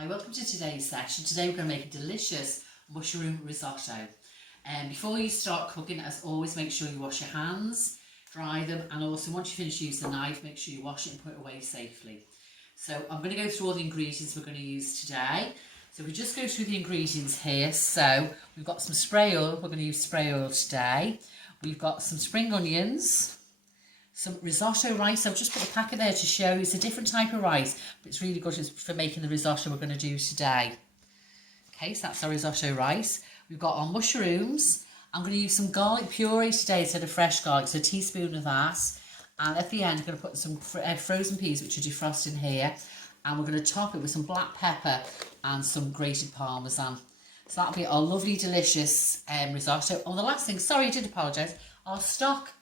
Hi, welcome to today's session. Today we're going to make a delicious mushroom risotto. And before you start cooking, as always, make sure you wash your hands, dry them, and also once you finish using the knife, make sure you wash it and put it away safely. So I'm going to go through all the ingredients we're going to use today. So we just go through the ingredients here. So we've got some spray oil. We're going to use spray oil today. We've got some spring onions, some risotto rice. I've just put the packet there to show you. It's a different type of rice, but it's really good for making the risotto we're going to do today. Okay, so that's our risotto rice. We've got our mushrooms. I'm going to use some garlic puree today instead of fresh garlic, so a teaspoon of that. And at the end, I'm going to put some frozen peas, which are defrosted in here. And we're going to top it with some black pepper and some grated parmesan. So that'll be our lovely, delicious risotto. Oh, the last thing, sorry, I did apologise, our stock.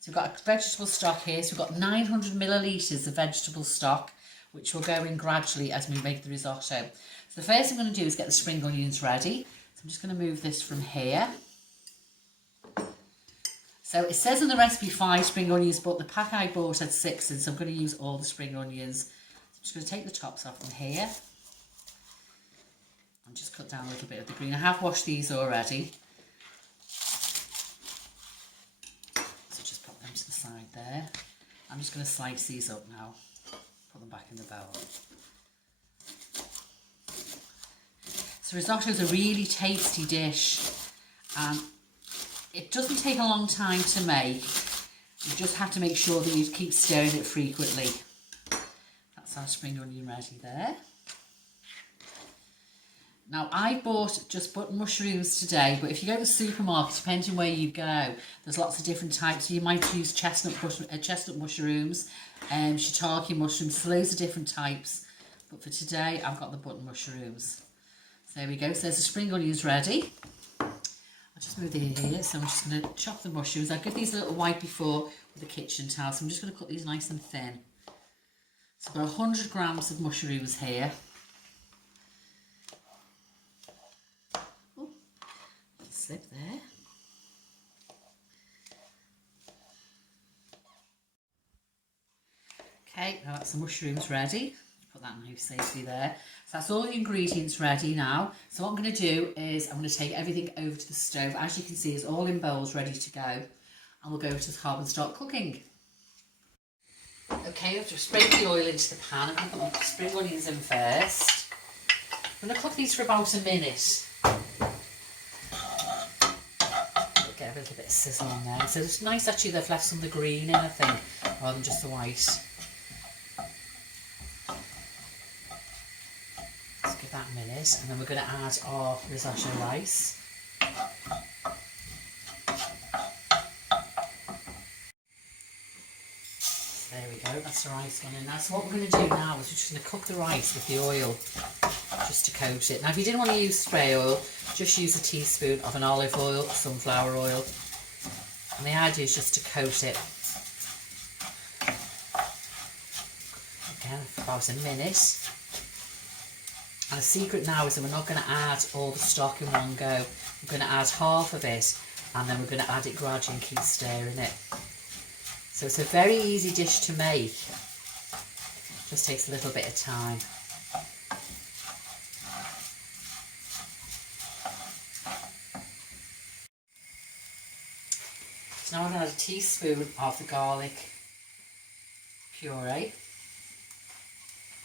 So we've got a vegetable stock here. So we've got 900 millilitres of vegetable stock, which will go in gradually as we make the risotto. So the first thing I'm going to do is get the spring onions ready. So I'm just going to move this from here. So it says in the recipe 5 spring onions, but the pack I bought had 6 in, so I'm going to use all the spring onions. So I'm just going to take the tops off from here and just cut down a little bit of the green. I have washed these already. Side there. I'm just going to slice these up now, put them back in the bowl. So risotto is a really tasty dish and it doesn't take a long time to make. You just have to make sure that you keep stirring it frequently. That's our spring onion ready there. Now, I bought just button mushrooms today, but if you go to the supermarket, depending where you go, there's lots of different types. You might use chestnut mushrooms, shiitake mushrooms, so loads of different types. But for today, I've got the button mushrooms. So there we go. So there's the spring onions ready. I'll just move it here. So I'm just going to chop the mushrooms. I'll give these a little wipe before with a kitchen towel. So I'm just going to cut these nice and thin. So I've got 100 grams of mushrooms here. Slip there. Okay, now that's the mushrooms ready. Put that knife safely there. So that's all the ingredients ready now. So what I'm going to do is I'm going to take everything over to the stove. As you can see, it's all in bowls ready to go. And we'll go to the hob and start cooking. Okay, I've just sprayed the oil into the pan. I'm going to put my spring onions in first. I'm going to cook these for about a minute. Get a little bit of sizzle on there. So it's nice actually they've left some of the green in, I think, rather than just the white. Let's give that a minute, and then we're going to add our risotto rice. So there we go, that's the rice gone in now. So what we're going to do now is we're just going to cook the rice with the oil, just to coat it. Now if you didn't want to use spray oil, just use a teaspoon of an olive oil, sunflower oil, and the idea is just to coat it. Again, for about a minute. And the secret now is that we're not going to add all the stock in one go. We're going to add half of it, and then we're going to add it gradually and keep stirring it. So it's a very easy dish to make. Just takes a little bit of time. So now I'm going to add a teaspoon of the garlic puree.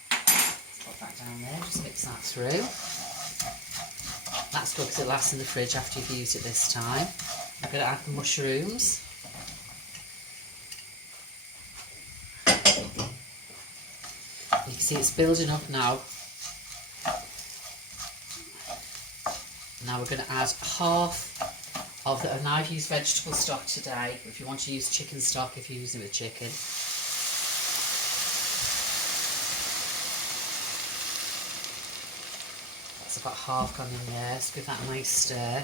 Put that down there, just mix that through. That's good because it lasts in the fridge after you've used it this time. I'm going to add the mushrooms. You can see it's building up now. Now we're going to add half of the, and I've used vegetable stock today. If you want to use chicken stock, if you're using it with chicken. That's about half gone in there. Let's give that a nice stir.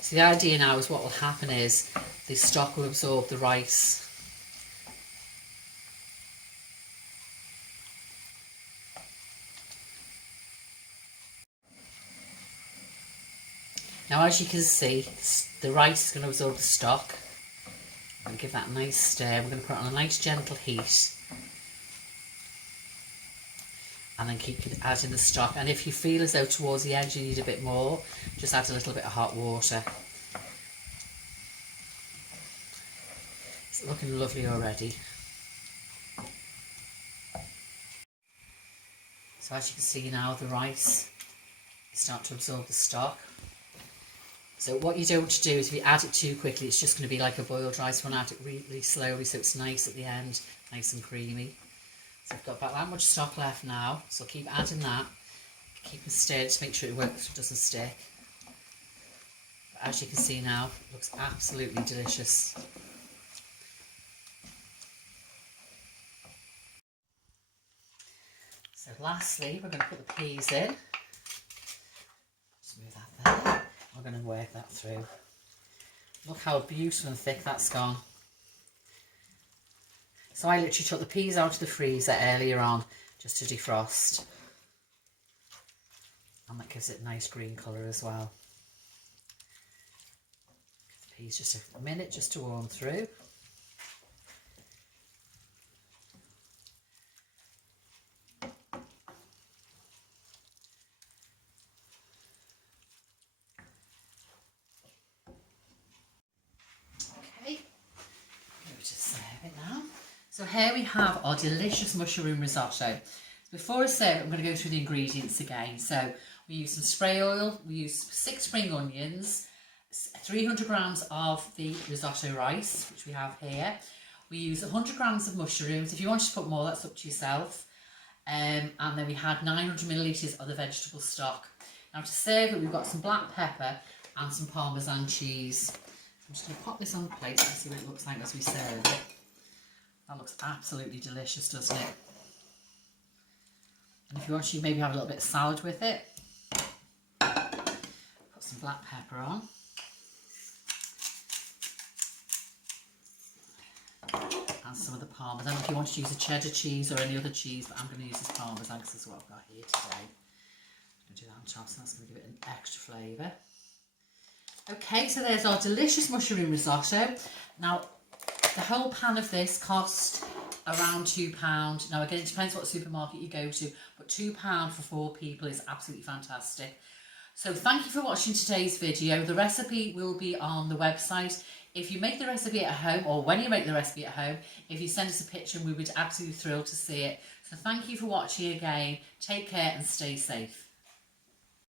So the idea now is what will happen is the stock will absorb the rice. Now as you can see, the rice is going to absorb the stock. I'm going to give that a nice stir. We're going to put it on a nice gentle heat. And and then keep adding the stock. And if you feel as though towards the end you need a bit more, just add a little bit of hot water. It's looking lovely already. So as you can see now, the rice is starting to absorb the stock. So what you don't want to do is if you add it too quickly, it's just going to be like a boiled rice. You want to add it really slowly so it's nice at the end, nice and creamy. So I've got about that much stock left now, so I'll keep adding that. Keep it stirred to make sure it works, it doesn't stick. But as you can see now, it looks absolutely delicious. So lastly, we're going to put the peas in. Just move that there. We're going to work that through. Look how beautiful and thick that's gone. So I literally took the peas out of the freezer earlier on just to defrost. And that gives it a nice green colour as well. Give the peas just a minute just to warm through. So here we have our delicious mushroom risotto. Before I serve it, I'm going to go through the ingredients again. So we use some spray oil, we use 6 spring onions, 300 grams of the risotto rice, which we have here. We use 100 grams of mushrooms. If you want to put more, that's up to yourself. And then we had 900 millilitres of the vegetable stock. Now to serve it, we've got some black pepper and some Parmesan cheese. I'm just going to pop this on the plate and see what it looks like as we serve it. That looks absolutely delicious, doesn't it? And if you want to, maybe have a little bit of salad with it. Put some black pepper on. And some of the Parmesan. If you want to use a cheddar cheese or any other cheese, but I'm going to use this Parmesan because this is what I've got here today. I'm going to do that on top, so that's going to give it an extra flavour. Okay, so there's our delicious mushroom risotto. Now, the whole pan of this cost around £2. Now again, it depends what supermarket you go to, but £2 for 4 people is absolutely fantastic. So thank you for watching today's video. The recipe will be on the website. If you make the recipe at home, or when you make the recipe at home, if you send us a picture, we would be absolutely thrilled to see it. So thank you for watching again. Take care and stay safe.